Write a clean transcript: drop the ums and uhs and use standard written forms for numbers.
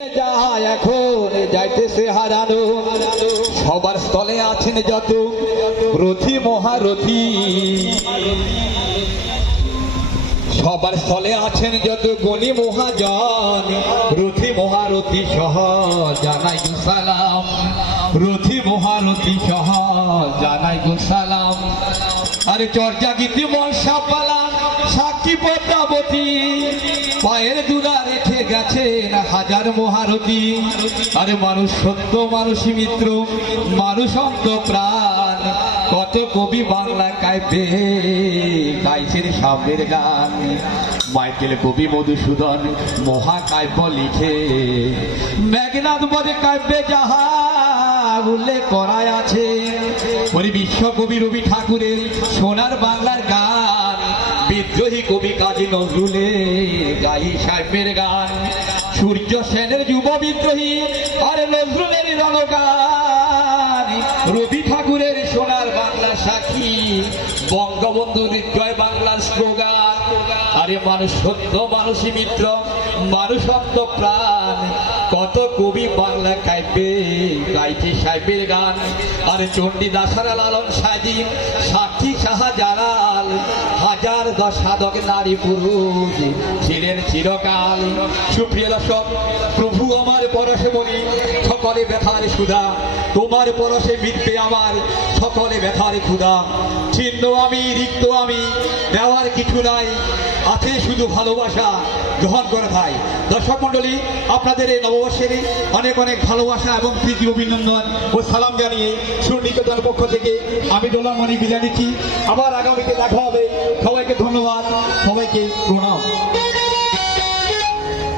যাহা এখন যাইতেছে হারানো, সবার স্থলে আছেন যত রথী মহারথী, সবার স্থলে আছেন যত গণী মহাজন, রথী মহারথী সহ জানাই গো সালাম, রথী মহারথী সহ জানাই গো সালাম। আরে চর্যা গীতি মনসা পালা সাক্ষী পদ্মাবতী, পায়ের দুরা রেখে গেছেন হাজার মহারথী। আরে মানুষ সত্য মানুষই মিত্র, মানুষ অন্ত প্রাণ, কত কবি বাংলা কাইপে গাইছেন সামনের গান। মাইকেল কবি মধুসূদন মহাকাব্য লিখে, মেঘনাথ বধে কাব্যে যাহা উল্লেখ করাই আছে, ওই বিশ্বকবি রবি ঠাকুরের সোনার বাংলার গান, বিদ্রোহী কবি কাজী নজরুলের গাই সাহেবের গান, সূর্য সেনের যুব বিদ্রোহী আর নজরুলের রণগান, রবি ঠাকুরের সোনার বাংলা সাক্ষী, বঙ্গবন্ধুর জয় বাংলার স্লোগান। আরে মানুষ সত্য মানুষই মিত্র, মানুষ অন্ত প্রাণ, কত কবি বাংলা কাইপে গাইছে সাহেবের গান। আরে চণ্ডীদাসারা লালন সাজি সাক্ষী শাহজালাল, হাজার দশ সাধক নারী পুরুষ ছিলেন চিরকাল। সুপ্রিয় দর্শক, প্রভু আমার পরশে বলি সকলে ব্যথার সুধা, তোমার পরশে মিটবে আমার সকলে ব্যথার ক্ষুধা। ছিন্ন আমি রিক্ত আমি, দেওয়ার কিছু নাই, আছে শুধু ভালোবাসা, গ্রহণ করে থাই। দর্শক মন্ডলী, আপনাদের এই নববর্ষের অনেক অনেক ভালোবাসা এবং প্রীতি অভিনন্দন ও সালাম জানিয়ে সুরনিকেতনের পক্ষ থেকে আমি ডোলা মানি বিদায় নিচ্ছি। আবার আগামীতে দেখা হবে। সবাইকে ধন্যবাদ, সবাইকে প্রণাম।